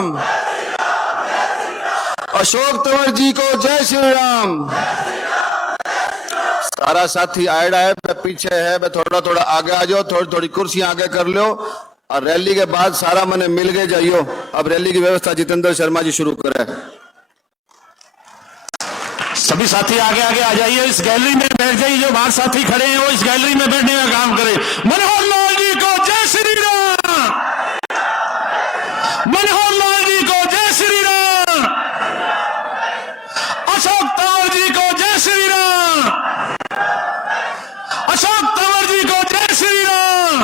राम। अशोक तंवर जी को जय श्री राम। सारा साथी आयडा है, पीछे है, थोड़ा थोड़ा आगे आ जाओ, थोड़ी थोड़ी कुर्सियां आगे कर लो और रैली के बाद सारा मने मिल गए जाइयो। अब रैली की व्यवस्था जितेंद्र शर्मा जी शुरू करे। सभी साथी आगे आगे आ जाइए, इस गैलरी में बैठ जाइए। जो बाहर साथी खड़े हैं वो इस गैलरी में बैठने का काम करें। मनोहर लाल जी को जय श्री राम। मनोहर लाल जी को जय श्री राम। अशोक तंवर जी को जय श्री राम। अशोक तंवर जी को जय श्री राम।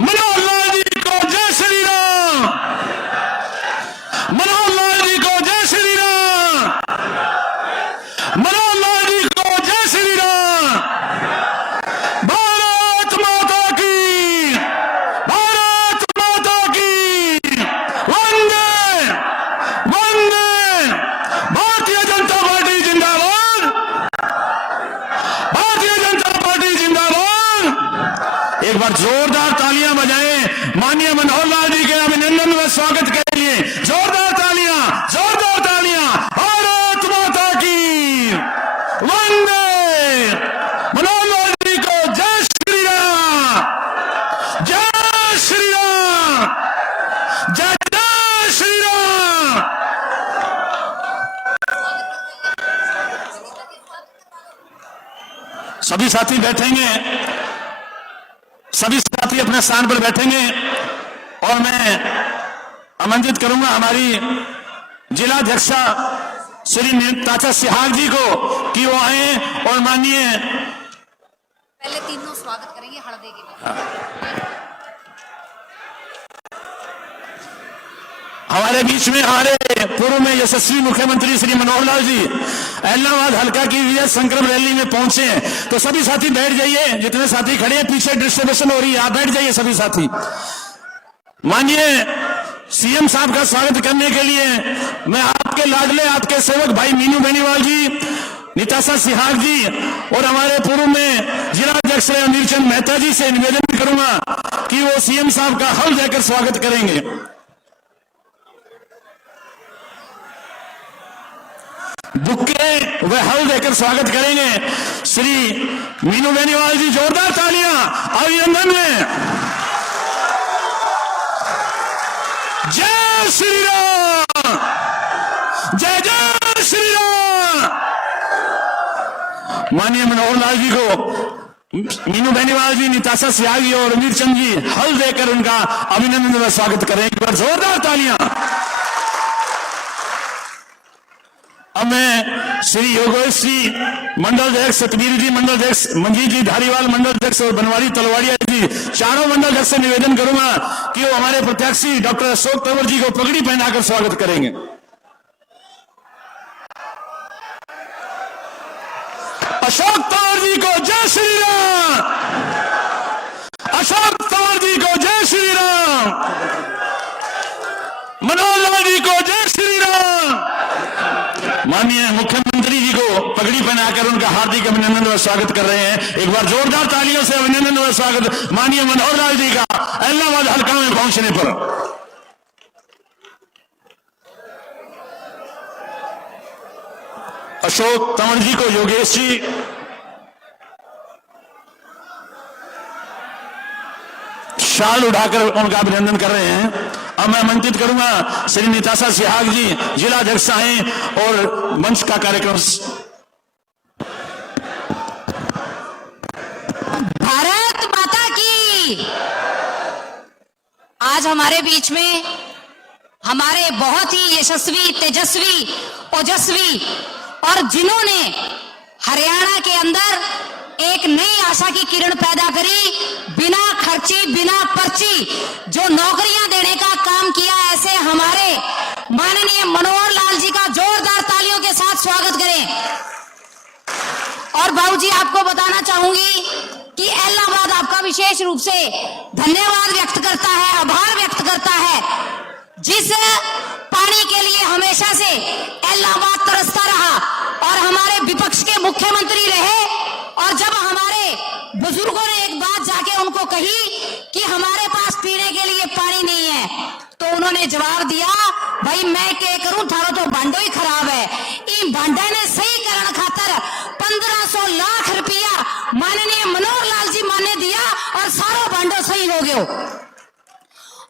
मनोहर लाल जी को जय श्री राम। मनोहर लाल जी को जय श्री राम। मनोहर लाल जी को जय श्री राम। भारत माता की, भारत माता की, वंदे वंदे। भारतीय जनता पार्टी जिंदाबाद। भारतीय जनता पार्टी जिंदाबाद। एक बार जोरदार तालियां बजाएं माननीय मनोहर लाल जी के अभिनंदन व स्वागत के लिए। जोरदार तालियां, जोरदार तालियां। भारत माता की, वंदे। मनोहर लाल जी को जय श्री राम। जय श्री राम। जय जय श्री राम। सभी साथी बैठेंगे, सभी साथी अपने स्थान पर बैठेंगे और मैं आमंत्रित करूंगा हमारी जिला अध्यक्षा श्री निताशा सिहाग जी को कि वो आए और माननीय पहले तीनों स्वागत करेंगे हड़दे के बाद। हमारे बीच में हमारे पूर्व में यशस्वी मुख्यमंत्री श्री मनोहर लाल जी एलनाबाद हल्का की विजय संकल्प रैली में पहुंचे हैं। तो सभी साथी बैठ जाइए, जितने साथी खड़े हैं पीछे डिस्ट्रीब्यूशन हो रही है, आप बैठ जाइए सभी साथी। माननीय सीएम साहब का स्वागत करने के लिए मैं आपके लाडले, आपके सेवक भाई मीनू बेनीवाल जी, निताशा सिहाग जी और हमारे पूर्व में जिला अध्यक्ष अमीर चंद मेहता जी से निवेदन करूंगा कि वो सीएम साहब का हल देकर स्वागत करेंगे। बुक्के व हल देकर स्वागत करेंगे श्री मीनू बेनीवाल जी। जोरदार तालियां अभिनंदन में। जय श्री राम। जय जय श्री राम। माननीय मनोहर लाल जी को मीनू बेनीवाल जी, निताशा सिहाग जी और अमीर चंद जी हल देकर उनका अभिनंदन व स्वागत करें। एक बार जोरदार तालियां। अब मैं श्री योगेश्वरी मंडल अध्यक्ष, सतबीर जी मंडल अध्यक्ष, मंजीत जी धारीवाल मंडल अध्यक्ष और बनवारी तलवाड़िया जी चारों मंडल अध्यक्ष से निवेदन करूंगा कि वो हमारे प्रत्याशी डॉक्टर अशोक तंवर जी को पगड़ी पहनाकर स्वागत करेंगे। अशोक तंवर जी को जय श्री राम। अशोक तंवर जी को जय श्री राम। मनोहर लाल जी को जय श्री राम। माननीय मुख्यमंत्री जी को पगड़ी पहनाकर उनका हार्दिक अभिनंदन व स्वागत कर रहे हैं। एक बार जोरदार तालियों से अभिनंदन व स्वागत माननीय मनोहर लाल जी का एलनाबाद हल्का में पहुंचने पर। अशोक तंवर जी को योगेश जी, शाल उठाकर उनका अभिनंदन कर रहे हैं। अब मैं आमंत्रित करूंगा श्री निताशा सिहाग जी, जिला अध्यक्ष आए और मंच का कार्यक्रम। भारत माता की। आज हमारे बीच में हमारे बहुत ही यशस्वी, तेजस्वी, ओजस्वी और जिन्होंने हरियाणा के अंदर एक नई आशा की किरण पैदा करी, बिना खर्ची, बिना पर्ची जो नौकरियां देने का काम किया, ऐसे हमारे माननीय मनोहर लाल जी का जोरदार तालियों के साथ स्वागत करें। और बाबूजी आपको बताना चाहूंगी कि एलनाबाद आपका विशेष रूप से धन्यवाद व्यक्त करता है, आभार व्यक्त करता है। जिस पानी के लिए हमेशा से एलनाबाद तरसता रहा और हमारे विपक्ष के मुख्यमंत्री रहे, और जब हमारे बुजुर्गों ने एक बात जाके उनको कही कि हमारे पास पीने के लिए पानी नहीं है, तो उन्होंने ने जवाब दिया, भाई मैं क्या करूं, थारो तो भांडो ही खराब है। इन भांडे ने सही करण खातर 1500 लाख रुपया माननीय मनोहर लाल जी माने दिया और सारो भांडो सही हो गयो।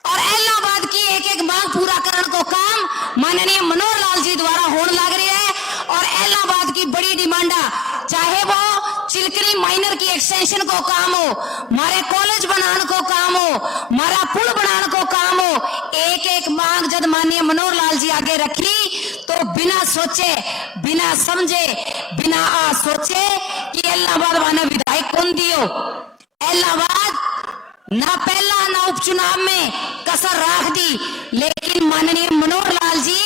और इलाहाबाद की एक एक मांग पूरा करने को काम माननीय मनोहर लाल जी द्वारा होने लग रही है। और इलाहाबाद की बड़ी डिमांड, चाहे वो चिलकनी माइनर की एक्सटेंशन को काम हो, मारे कॉलेज बनाने को काम हो, मारा पुल बनाने को काम हो, एक एक मांग जब माननीय मनोहर लाल जी आगे रखी तो बिना सोचे, बिना समझे, बिना सोचे कि इलाहाबाद वाने विधायक कौन दियो। इलाहाबाद ना पहला ना उपचुनाव में कसर राख दी, लेकिन माननीय मनोहर लाल जी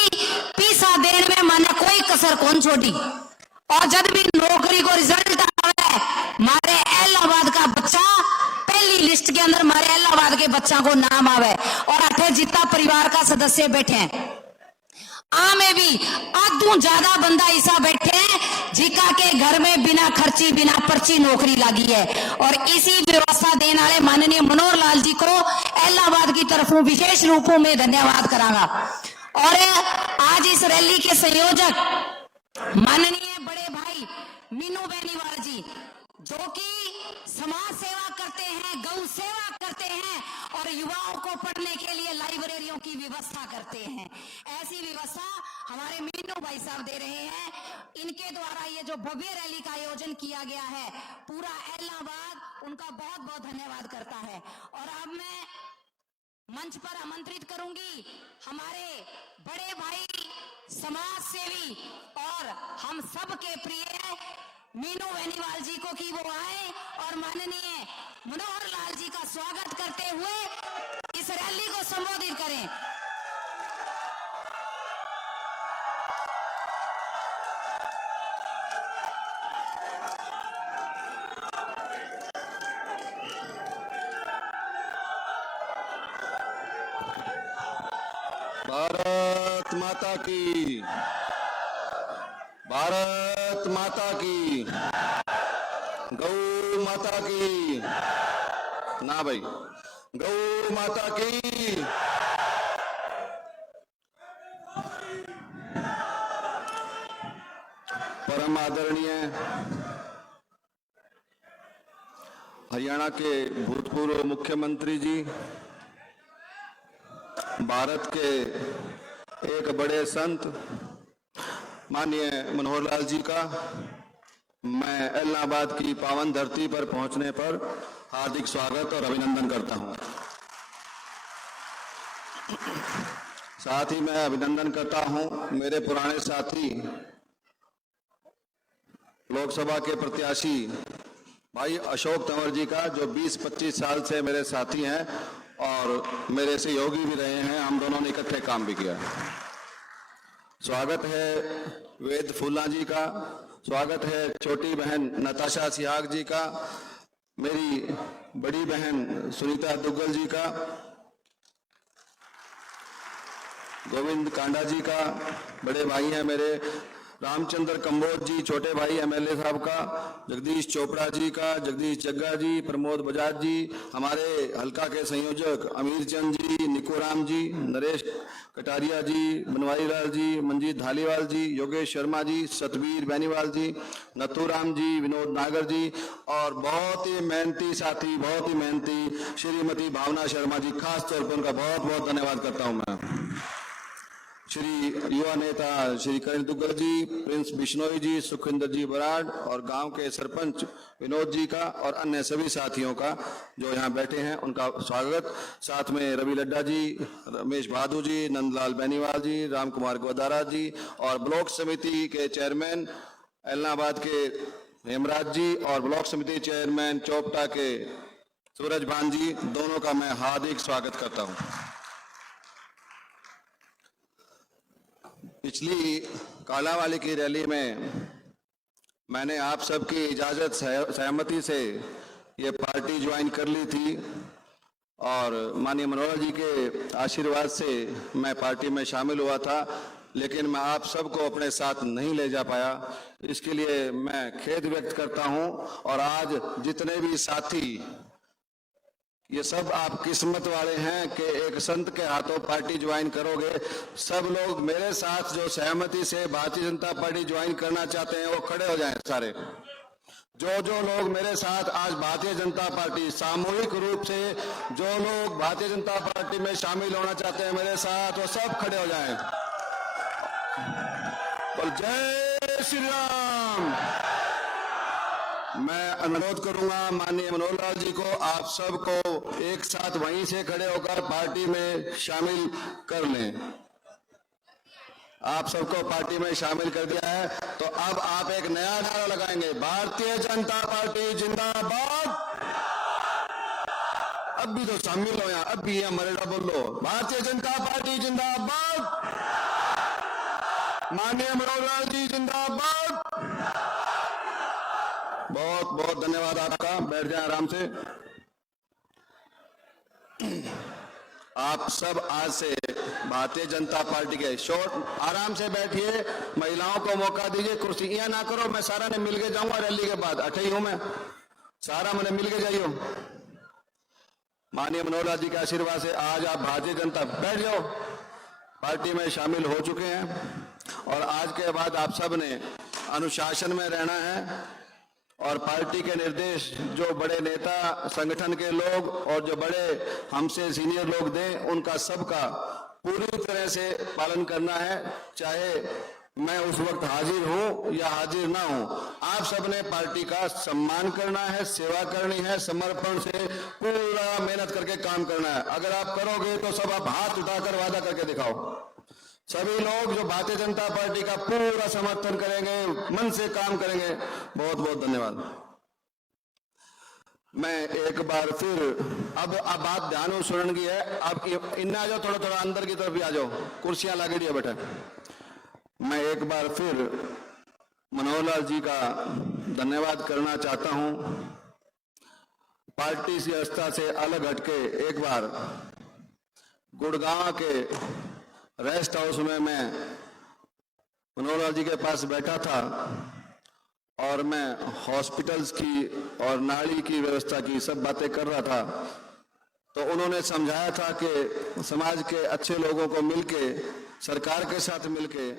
पीसा देने में माने कोई कसर कौन छोड़ी। और जब भी नौकरी को रिजल्ट आवे, मारे इलाहाबाद का बच्चा पहली लिस्ट के अंदर, मारे इलाहाबाद के बच्चा को नाम आवे। और अठे जितना परिवार का सदस्य बैठे हैं, में भी आधू ज्यादा बंदा ऐसा बैठे हैं जिका के घर में बिना खर्ची बिना पर्ची नौकरी लगी है। और इसी व्यवस्था देने वाले माननीय मनोहर लाल जी को इलाहाबाद की तरफों विशेष रूपों में धन्यवाद करांगा। और आज इस रैली के संयोजक माननीय बड़े भाई मीनू बेनीवाल जी, जो कि समाज सेवा करते हैं, गौ सेवा करते हैं और युवाओं को पढ़ने के लिए लाइब्रेरियों की व्यवस्था करते हैं। ऐसी व्यवस्था हमारे मीनू भाई साहब दे रहे हैं। इनके द्वारा ये जो भव्य रैली का आयोजन किया गया है, पूरा इलाहाबाद उनका बहुत बहुत धन्यवाद करता है। और अब मैं मंच पर आमंत्रित करूंगी हमारे बड़े भाई समाज सेवी और हम सबके प्रिय मीनू बेनीवाल जी को कि वो आए और माननीय मनोहर लाल जी का स्वागत करते हुए इस रैली को संबोधित करें। भारत माता की, भारत माता की, गौ माता की, ना भाई, गौ माता की। परम आदरणीय हरियाणा के भूतपूर्व मुख्यमंत्री जी, भारत के एक बड़े संत माननीय मनोहर लाल जी का मैं इलाहाबाद की पावन धरती पर पहुंचने पर हार्दिक स्वागत और अभिनंदन करता हूं। साथ ही मैं अभिनंदन करता हूं मेरे पुराने साथी लोकसभा के प्रत्याशी भाई अशोक तंवर जी का, जो 20-25 साल से मेरे साथी हैं और मेरे सहयोगी भी रहे हैं। हम दोनों ने इकट्ठे काम भी किया। स्वागत है वेद फूला जी का, स्वागत है छोटी बहन नताशा सिहाग जी का, मेरी बड़ी बहन सुनीता दुग्गल जी का, गोविंद कांडा जी का, बड़े भाई हैं मेरे रामचंद्र कंबोज जी, छोटे भाई एमएलए साहब का, जगदीश चोपड़ा जी का, जगदीश जग्गा जी, प्रमोद बजाज जी, हमारे हल्का के संयोजक अमीर चंद जी, निकोराम जी, नरेश कटारिया जी, बनवारी लाल जी, मंजीत धालीवाल जी, योगेश शर्मा जी, सतवीर बेनीवाल जी, नथुराम जी, विनोद नागर जी और बहुत ही मेहनती साथी, बहुत ही मेहनती श्रीमती भावना शर्मा जी, खास तौर पर उनका बहुत बहुत धन्यवाद करता हूं मैं। श्री युवा नेता श्री करण दुग्गल जी, प्रिंस बिश्नोई जी, सुखिंदर जी बराड़ और गांव के सरपंच विनोद जी का और अन्य सभी साथियों का जो यहाँ बैठे हैं उनका स्वागत। साथ में रवि लड्डा जी, रमेश बहादुर जी, नंदलाल बेनीवाल जी, राम कुमार गोदारा जी और ब्लॉक समिति के चेयरमैन इलाहाबाद के हेमराज जी और ब्लॉक समिति चेयरमैन चोपटा के सूरज भान जी, दोनों का मैं हार्दिक स्वागत करता हूँ। पिछली कालांवाली की रैली में मैंने आप सबकी इजाजत सहमति से ये पार्टी ज्वाइन कर ली थी और माननीय मनोहर जी के आशीर्वाद से मैं पार्टी में शामिल हुआ था, लेकिन मैं आप सबको अपने साथ नहीं ले जा पाया। इसके लिए मैं खेद व्यक्त करता हूं। और आज जितने भी साथी ये सब आप किस्मत वाले हैं कि एक संत के हाथों पार्टी ज्वाइन करोगे। सब लोग मेरे साथ जो सहमति से भारतीय जनता पार्टी ज्वाइन करना चाहते हैं वो खड़े हो जाएं सारे। जो जो लोग मेरे साथ आज भारतीय जनता पार्टी सामूहिक रूप से जो लोग भारतीय जनता पार्टी में शामिल होना चाहते हैं मेरे साथ, वो सब खड़े हो जाएं। और जय श्री राम। मैं अनुरोध करूंगा माननीय मनोहर लाल जी को, आप सबको एक साथ वहीं से खड़े होकर पार्टी में शामिल कर लें। आप सबको पार्टी में शामिल कर दिया है तो अब आप एक नया नारा लगाएंगे, भारतीय जनता पार्टी जिंदाबाद। अब भी तो शामिल हो, यहाँ अब भी यहाँ मरेड़ा बोल लो, भारतीय जनता पार्टी जिंदाबाद, माननीय मनोहर लाल जी जिंदाबाद। बहुत बहुत धन्यवाद आपका। बैठ जाए आराम से। आप सब आज से भारतीय जनता पार्टी के शॉर्ट आराम से बैठिए। महिलाओं को मौका दीजिए, कुर्सी यहाँ ना करो। मैं सारा ने मिलके जाऊंगा रैली के बाद, अठई हूं मैं, सारा मैंने मिलके जाइयो। माननीय मनोहर लाल जी के आशीर्वाद से आज आप भारतीय जनता बैठ जाओ, पार्टी में शामिल हो चुके हैं। और आज के बाद आप सब ने अनुशासन में रहना है और पार्टी के निर्देश जो बड़े नेता संगठन के लोग और जो बड़े हमसे सीनियर लोग दें उनका सबका पूरी तरह से पालन करना है। चाहे मैं उस वक्त हाजिर हूं या हाजिर ना हूं, आप सबने पार्टी का सम्मान करना है, सेवा करनी है, समर्पण से पूरा मेहनत करके काम करना है। अगर आप करोगे तो सब आप हाथ उठाकर वादा करके दिखाओ। सभी लोग जो भारतीय जनता पार्टी का पूरा समर्थन करेंगे, मन से काम करेंगे। बहुत बहुत धन्यवाद। मैं एक बार फिर अब बात ध्यान सुनने की है। अब इन्ना आ जाओ, थोड़ा थोड़ा अंदर की तरफ भी आ जाओ, कुर्सियां लगी है बेटा। मैं एक बार फिर मनोहर लाल जी का धन्यवाद करना चाहता हूं। पार्टी की व्यवस्था से अलग हटके एक बार गुड़गांव के रेस्ट हाउस में मैं मनोहर लाल जी के पास बैठा था और मैं हॉस्पिटल्स की और नाली की व्यवस्था की सब बातें कर रहा था। तो उन्होंने समझाया था कि समाज के अच्छे लोगों को मिलके, सरकार के साथ मिलके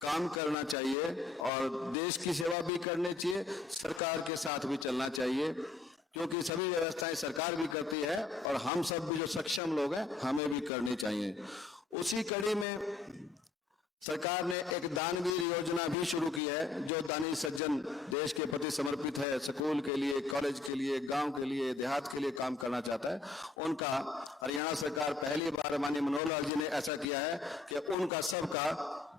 काम करना चाहिए और देश की सेवा भी करनी चाहिए, सरकार के साथ भी चलना चाहिए, क्योंकि सभी व्यवस्थाएं सरकार भी करती है और हम सब भी जो सक्षम लोग हैं हमें भी करनी चाहिए। उसी कड़ी में सरकार ने एक दानवीर योजना भी शुरू की है, जो दानी सज्जन देश के प्रति समर्पित है, स्कूल के लिए, कॉलेज के लिए, गांव के लिए, देहात के लिए काम करना चाहता है। उनका हरियाणा सरकार पहली बार माननीय मनोहर लाल जी ने ऐसा किया है कि उनका सबका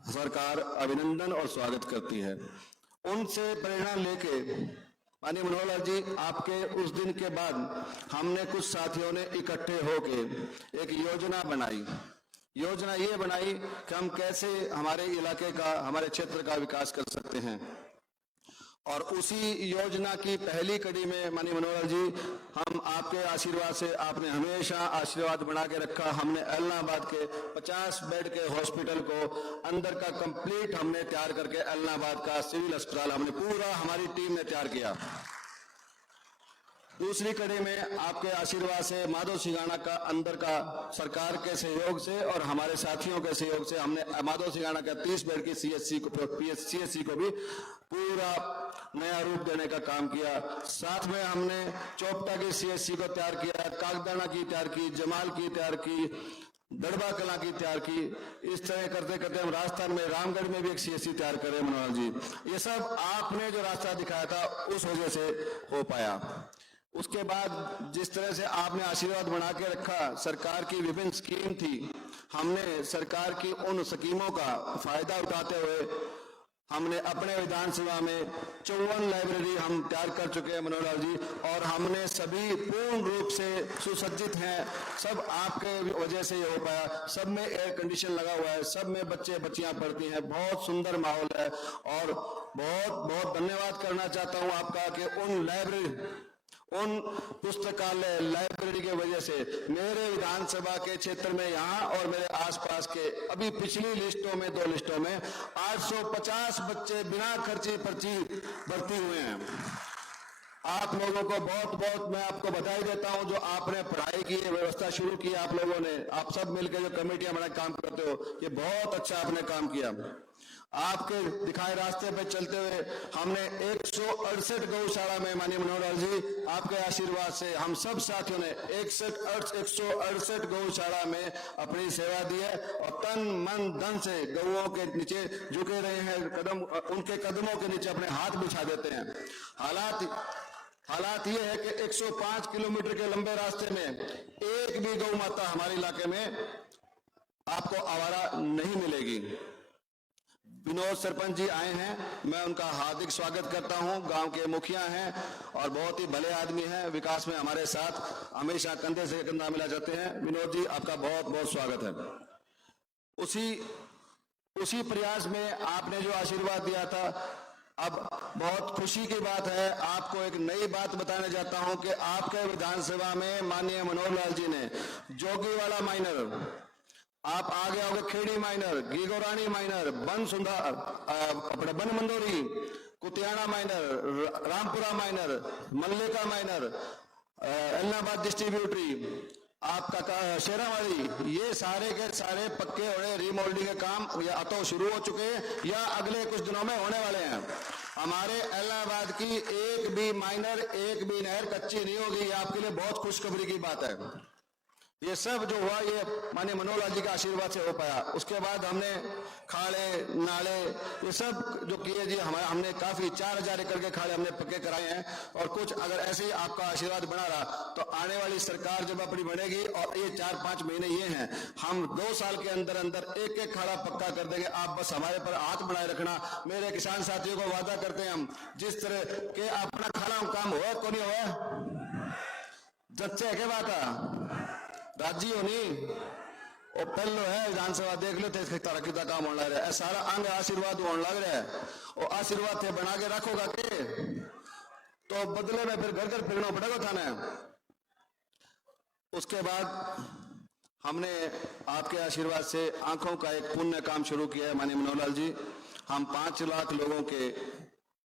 सरकार अभिनंदन और स्वागत करती है। उनसे प्रेरणा लेके माननीय मनोहर लाल जी, आपके उस दिन के बाद हमने कुछ साथियों ने इकट्ठे होके एक योजना बनाई। योजना ये बनाई कि हम कैसे हमारे इलाके का, हमारे क्षेत्र का विकास कर सकते हैं। और उसी योजना की पहली कड़ी में माननीय मनोहर लाल जी, हम आपके आशीर्वाद से, आपने हमेशा आशीर्वाद बना के रखा। हमने एलनाबाद के 50 बेड के हॉस्पिटल को अंदर का कंप्लीट हमने तैयार करके, एलनाबाद का सिविल अस्पताल हमने पूरा हमारी टीम ने तैयार किया। दूसरी कड़ी में आपके आशीर्वाद से माधव सिंघाना का अंदर का सरकार के सहयोग से और हमारे साथियों के सहयोग से हमने माधव सिंघाना का 30 बेड की सीएचसी को भी पूरा नया रूप देने का काम किया। साथ में हमने चोपटा की सीएचसी को तैयार किया, कागदाना की तैयार की, जमाल की तैयार की, दड़बा कला की तैयार की। इस तरह करते करते हम राजस्थान में रामगढ़ में भी एक सीएचसी तैयार करे मनोहर जी। ये सब आपने जो रास्ता दिखाया था उस वजह से हो पाया। उसके बाद जिस तरह से आपने आशीर्वाद बना के रखा, सरकार की विभिन्न स्कीम थी, हमने सरकार की उन स्कीमों का फायदा उठाते हुए हमने अपने विधानसभा में 54 लाइब्रेरी हम तैयार कर चुके हैं मनोहर लाल जी, और हमने सभी पूर्ण रूप से सुसज्जित हैं। सब आपके वजह से ये हो पाया। सब में एयर कंडीशन लगा हुआ है, सब में बच्चे बच्चियां पढ़ती हैं, बहुत सुंदर माहौल है। और बहुत बहुत धन्यवाद करना चाहता हूं आपका कि उन लाइब्रेरी, उन पुस्तकालय लाइब्रेरी के वजह से मेरे विधानसभा के क्षेत्र में यहाँ और मेरे आसपास के अभी पिछली लिस्टों में, 2 लिस्टों में 850 बच्चे बिना खर्ची पर्ची भर्ती हुए हैं। आप लोगों को बहुत बहुत मैं आपको बधाई देता हूं, जो आपने पढ़ाई की है, व्यवस्था शुरू की आप लोगों ने, आप सब मिलकर जो कमेटियां बना काम करते हो, ये बहुत अच्छा आपने काम किया। आपके दिखाए रास्ते पे चलते हुए हमने 168 गौशाला में, माननीय मनोहर लाल जी आपके आशीर्वाद से हम सब साथियों ने 168 गौशाला में अपनी सेवा दी है और तन मन धन से गौओं के नीचे झुके रहे हैं, कदम उनके कदमों के नीचे अपने हाथ बिछा देते हैं। हालात ये है कि 105 किलोमीटर के लंबे रास्ते में एक भी गौ माता हमारे इलाके में आपको आवारा नहीं मिलेगी। विनोद सरपंच जी आए हैं, मैं उनका हार्दिक स्वागत करता हूं। गांव के मुखिया हैं और बहुत ही भले आदमी हैं, विकास में हमारे साथ हमेशा कंधे से कंधा मिला जाते हैं। विनोद जी आपका बहुत बहुत स्वागत है। उसी प्रयास में आपने जो आशीर्वाद दिया था, अब बहुत खुशी की बात है, आपको एक नई बात बताने जाता हूं कि आपके विधानसभा में माननीय मनोहर लाल जी ने जोगीवाला माइनर, आप आगे आओगे खेड़ी माइनर, गीगोरानी माइनर, अपने बन मंदोरी, कुतियाना माइनर, रामपुरा माइनर, मल्लिका माइनर, इलाहाबाद डिस्ट्रीब्यूटरी, आपका शेरावाड़ी, ये सारे के सारे पक्के होने, रीमोल्डिंग के काम या तो शुरू हो चुके हैं या अगले कुछ दिनों में होने वाले हैं। हमारे इलाहाबाद की एक भी माइनर, एक भी नहर कच्ची नहीं होगी, ये आपके लिए बहुत खुशखबरी की बात है। ये सब जो हुआ ये माननीय मनोहर लाल जी के आशीर्वाद से हो पाया। उसके बाद हमने खाड़े नाले ये सब जो किए जी, हमने काफी 4000 एकड़ के खाड़े हमने पक्के कराए हैं और कुछ अगर ऐसे ही आपका आशीर्वाद बना रहा तो आने वाली सरकार जब अपनी बनेगी और ये 4-5 महीने ये हैं, हम 2 साल के अंदर अंदर एक एक खाड़ा पक्का कर देंगे। आप बस हमारे पर हाथ बनाए रखना। मेरे किसान साथियों को वादा करते हैं हम, जिस तरह के अपना खाड़ा काम हुआ को नहीं हुआ जच्चे के बात राजी होनी वो पहलो है विधानसभा देख लो तो इसके तरक्की का काम होने लग रहा है, सारा अंग आशीर्वाद होने लग रहा है। वो आशीर्वाद थे बना के रखोगा के तो बदले में फिर घर घर फिरना पड़ेगा थाने। उसके बाद हमने आपके आशीर्वाद से आंखों का एक पुण्य काम शुरू किया है माननीय मनोहर लाल जी। हम 5 लाख लोगों के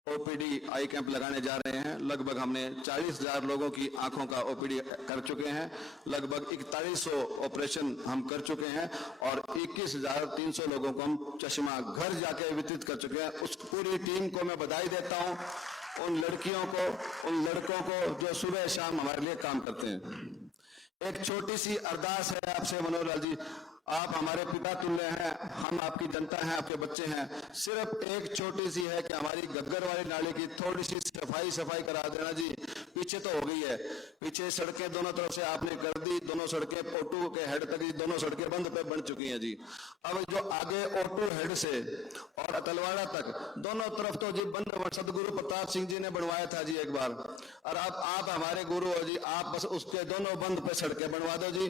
ओपीडी आई कैंप लगाने जा रहे हैं। लगभग हमने 40,000 लोगों की आंखों का ओपीडी कर चुके हैं, लगभग 4100 ऑपरेशन हम कर चुके हैं और 21,300 लोगों को हम चश्मा घर जाके वितरित कर चुके हैं। उस पूरी टीम को मैं बधाई देता हूं, उन लड़कियों को, उन लड़कों को जो सुबह शाम हमारे लिए काम करते हैं। एक छोटी सी अरदास है आपसे मनोहर लाल जी, आप हमारे पिता तुल्य हैं, हम आपकी जनता हैं, आपके बच्चे हैं। सिर्फ एक छोटी सी है कि हमारी गग्गर वाली नाली की थोड़ी सी सफाई करा देना जी। पीछे तो हो गई है, पीछे सड़कें दोनों तरफ से आपने कर दी, दोनों सड़कें ओटू के हेड तक दोनों सड़कें बंद पे बन चुकी हैं जी। अब जो आगे ओटू हेड से और अतलवाड़ा तक दोनों तरफ तो जी बंद, सदगुरु प्रताप सिंह जी ने बनवाया था जी एक बार, और अब आप हमारे गुरु हो जी, आप बस उसके दोनों बंद पे सड़कें बनवा दो जी।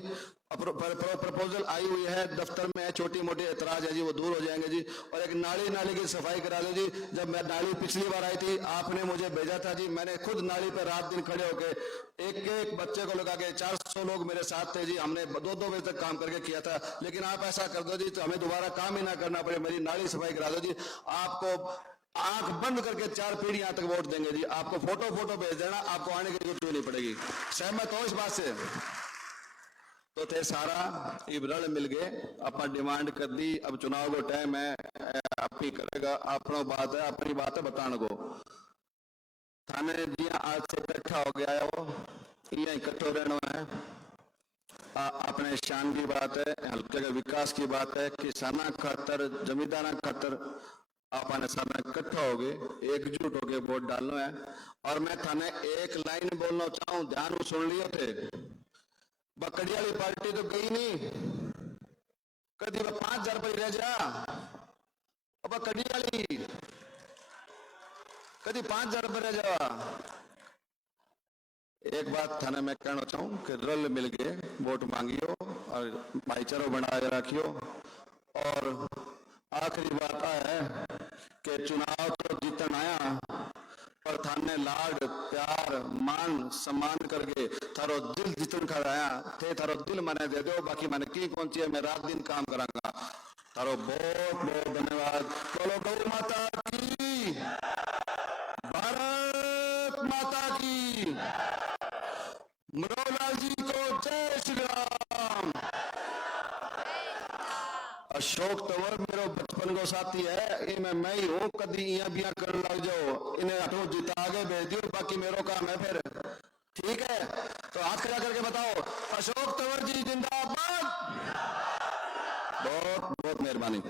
प्रपोजल आई हुई है, दफ्तर में है, छोटी मोटी एतराज है जी, वो दूर हो जाएंगे जी। और एक नाली की सफाई करा दो जी। जब मैं नाली पिछली बार आई थी आपने मुझे भेजा था जी, मैंने खुद नाली पे रात दिन खड़े होके एक बच्चे को लगा के 400 लोग मेरे साथ थे जी, हमने 2-2 बजे तक काम करके किया था। लेकिन आप ऐसा कर दो जी तो हमें दोबारा काम ही ना करना पड़े, मेरी नाली सफाई करा दो जी। आपको आंख बंद करके 4 पीढ़ियां तक वोट देंगे जी। आपको फोटो भेज देना, आपको आने की जरूरत नहीं पड़ेगी। सहमत हो इस बात से? तो थे सारा इबरल मिल गए, अपना डिमांड कर दी। अब चुनाव को टाइम है, आप ही करेगा, अपना बात है, अपनी बात है बताने को। थाने जी आज से इकट्ठा हो गया है, वो ये इकट्ठो रहना है। अपने शान की बात है, हल्के के विकास की बात है, किसाना खातर, जमींदारा खातर आपने सामने इकट्ठा हो गए, एकजुट होके वोट डालना है। और मैं थाने एक लाइन बोलना चाहूं, ध्यान में सुन लियो थे। बकड़ी वाली पार्टी तो गई नहीं, कभी 5,000 रुपये रह जा। अब बकड़ी वाली कभी 5,000 रुपये रह जा। एक बात थाने में कहना चाहूं कि रल मिल के वोट मांगियो और भाईचारा बना के रखियो। और आखिरी बात है कि चुनाव तो जीतन आया, पर थाने लाड प्यार मान सम्मान करके थारो दिल जीतन खड़ाया थे। थारो दिल मैंने दे दो, बाकी मैंने की कौन सी है, मैं रात दिन काम करांगा। थारो बहुत बहुत धन्यवाद। बोलो गौ माता की, भारत माता की। मनोहर लाल जी को जय श्री राम। अशोक तंवर मेरो बचपन को साथी है, इनमें मैं ही हूँ, कदी इया बिया कर लग जाओ, इन्हें हटो जिता आगे भेज दियो, बाकी मेरो काम है फिर। ठीक है, तो हाथ खड़ा करके बताओ अशोक तंवर जी जिंदाबाद। बहुत बहुत मेहरबानी।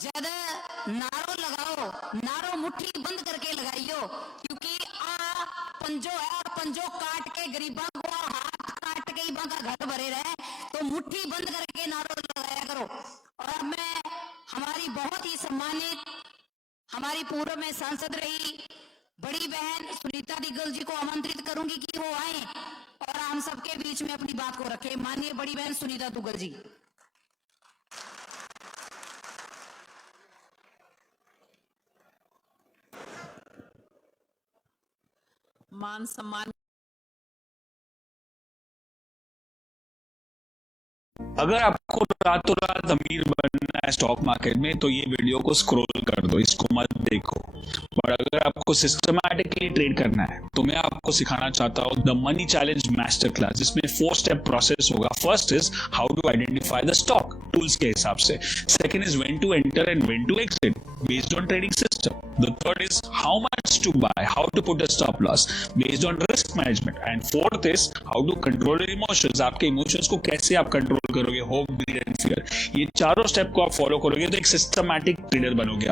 जद नारो लगाओ, नारो मुट्ठी बंद करके लगाइयो, क्योंकि आ पंजो है और पंजो काट के गरीबा को हाथ काट के ही बाका घर भरे रहे, तो मुट्ठी बंद करके नारो लगाया करो। और अब मैं हमारी बहुत ही सम्मानित, हमारी पूर्व में सांसद रही बड़ी बहन सुनीता दिग्गल जी को आमंत्रित करूंगी कि वो आए और हम सबके बीच में अपनी बात को रखे। माननीय बड़ी बहन सुनीता दुग्गल जी। मान सम्मान। अगर आपको रातों रात अमीर बनना है स्टॉक मार्केट में तो ये वीडियो को स्क्रॉल कर दो, इसको मत देखो। और अगर आपको सिस्टमैटिकली ट्रेड करना है तो मैं आपको सिखाना चाहता हूँ the money challenge master class, जिसमें 4 स्टेप प्रोसेस होगा। First is how to identify the stock tools के हिसाब से। Second is when to enter and when to exit based on trading system. The third is how much to buy, how to put a stop loss based on risk management. And fourth is how to control your emotions, आपके emotions को कैसे आप control करोगे, hope, grid and fear. ये चारों step को आप follow करोगे तो एक सिस्टमैटिक ट्रेडर बनोगे।